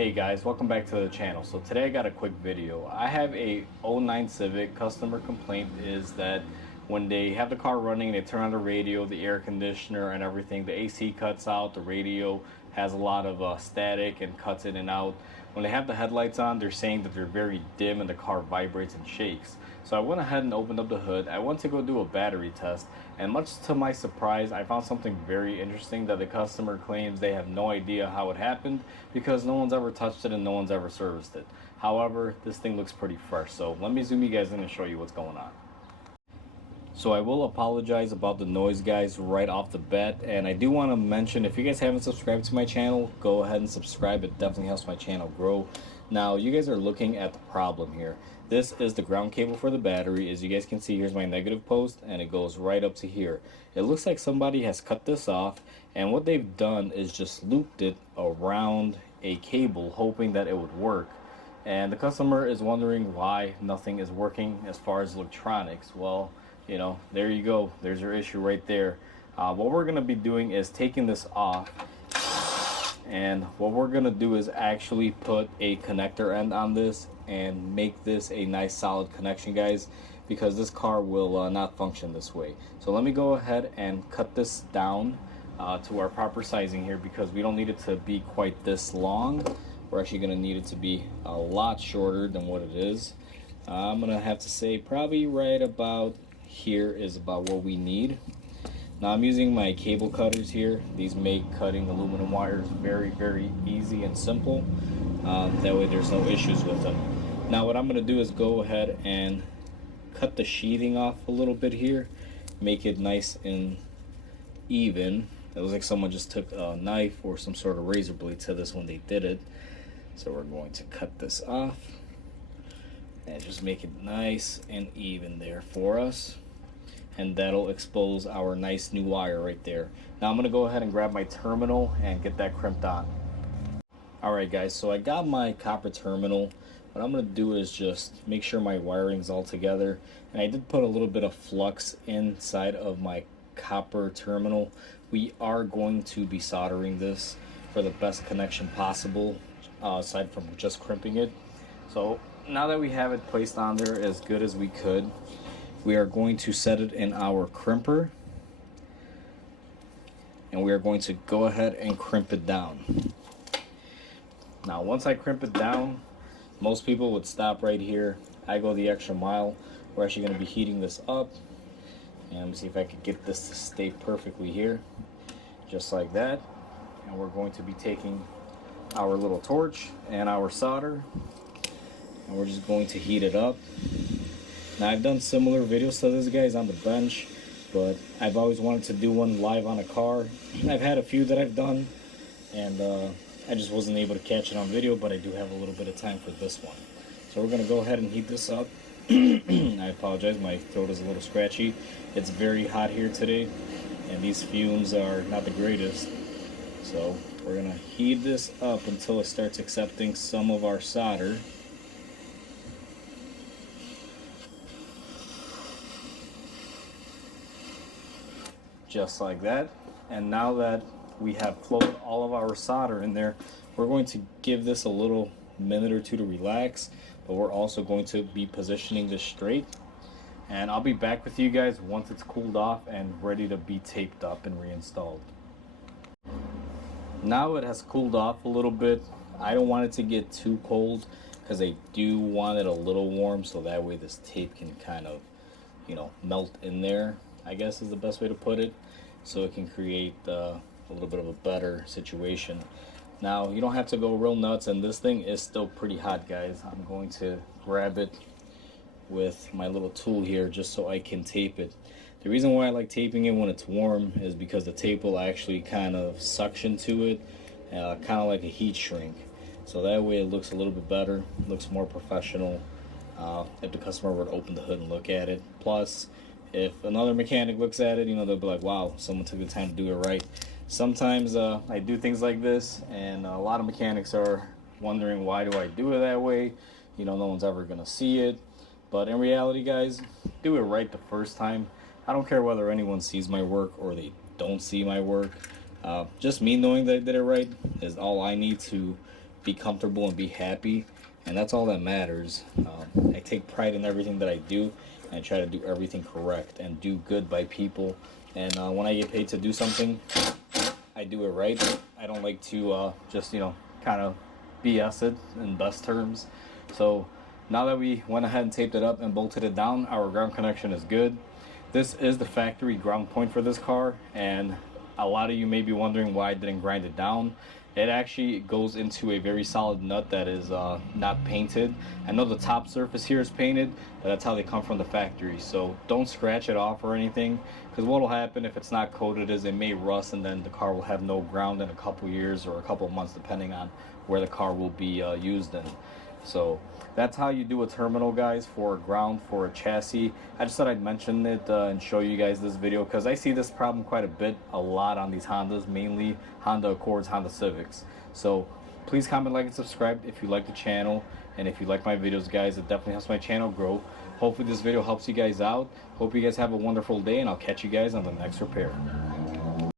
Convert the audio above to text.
Hey guys, welcome back to the channel. So today I got a quick video. I have a '09 Civic. Customer complaint is that when they have the car running, they turn on the radio, the air conditioner and everything, the AC cuts out, the radio has a lot of static and cuts in and out. When they have the headlights on, they're saying that they're very dim and the car vibrates and shakes. So I went ahead and opened up the hood. I went to go do a battery test, and much to my surprise, I found something very interesting that the customer claims they have no idea how it happened because no one's ever touched it and no one's ever serviced it. However, this thing looks pretty fresh, so let me zoom you guys in and show you what's going on. So I will apologize about the noise, guys, right off the bat, and I do want to mention, if you guys haven't subscribed to my channel, go ahead and subscribe. It definitely helps my channel grow. Now you guys are looking at the problem here. This is the ground cable for the battery. As you guys can see, here's my negative post and it goes right up to here. It looks like somebody has cut this off, and what they've done is just looped it around a cable hoping that it would work. And the customer is wondering why nothing is working as far as electronics. Well, you know, there you go, there's your issue right there. What we're going to be doing is taking this off, and what we're going to do is actually put a connector end on this and make this a nice solid connection, guys, because this car will not function this way. So let me go ahead and cut this down to our proper sizing here, because we don't need it to be quite this long. We're actually going to need it to be a lot shorter than what it is. I'm going to have to say probably right about here is about what we need. Now I'm using my cable cutters here. These make cutting aluminum wires very easy and simple. That way there's no issues with them. Now what I'm going to do is go ahead and cut the sheathing off a little bit here, make it nice and even. It looks like someone just took a knife or some sort of razor blade to this when they did it. So we're going to cut this off and just make it nice and even there for us, and that'll expose our nice new wire right there. Now I'm going to go ahead and grab my terminal and get that crimped on. Alright guys, so I got my copper terminal. What I'm going to do is just make sure my wiring's all together, and I did put a little bit of flux inside of my copper terminal. We are going to be soldering this for the best connection possible, aside from just crimping it. So now that we have it placed on there as good as we could, we are going to set it in our crimper, and we are going to go ahead and crimp it down. Now once I crimp it down, most people would stop right here. I go the extra mile. We're actually going to be heating this up, and let me see if I could get this to stay perfectly here, just like that. And we're going to be taking our little torch and our solder, and we're just going to heat it up. Now I've done similar videos to this, guys, on the bench, but I've always wanted to do one live on a car. I've had a few that I've done, and I just wasn't able to catch it on video, but I do have a little bit of time for this one. So we're going to go ahead and heat this up. I apologize, my throat is a little scratchy. It's very hot here today, and these fumes are not the greatest. So we're going to heat this up until it starts accepting some of our solder. Just like that. And now that we have flowed all of our solder in there, we're going to give this a little minute or two to relax, but we're also going to be positioning this straight, and I'll be back with you guys once it's cooled off and ready to be taped up and reinstalled. Now it has cooled off a little bit. I don't want it to get too cold because I do want it a little warm, so that way this tape can kind of, you know, melt in there, I guess is the best way to put it, so it can create a little bit of a better situation. Now you don't have to go real nuts, and this thing is still pretty hot, guys. I'm going to grab it with my little tool here just so I can tape it. The reason why I like taping it when it's warm is because the tape will actually kind of suction to it, kind of like a heat shrink, so that way it looks a little bit better, looks more professional if the customer were to open the hood and look at it. Plus, if another mechanic looks at it, you know, they'll be like, wow, someone took the time to do it right. Sometimes I do things like this, and a lot of mechanics are wondering, why do I do it that way? You know, no one's ever gonna see it. But in reality, guys, do it right the first time. I don't care whether anyone sees my work or they don't see my work. Just me knowing that I did it right is all I need to be comfortable and be happy, and that's all that matters. I take pride in everything that I do, and I try to do everything correct and do good by people. And when I get paid to do something, I do it right. I don't like to just kind of BS it in best terms. So now that we went ahead and taped it up and bolted it down, our ground connection is good. This is the factory ground point for this car, and a lot of you may be wondering why I didn't grind it down. It actually goes into a very solid nut that is not painted. I know the top surface here is painted, but that's how they come from the factory. So don't scratch it off or anything, because what will happen if it's not coated is it may rust, and then the car will have no ground in a couple years or a couple months, depending on where the car will be used in. So that's how you do a terminal, guys, for a ground for a chassis. I just thought I'd mention it and show you guys this video, because I see this problem quite a lot on these Hondas, mainly Honda Accords, Honda Civics. So please comment, like, and subscribe if you like the channel, and if you like my videos, guys. It definitely helps my channel grow. Hopefully this video helps you guys out. Hope you guys have a wonderful day, and I'll catch you guys on the next repair.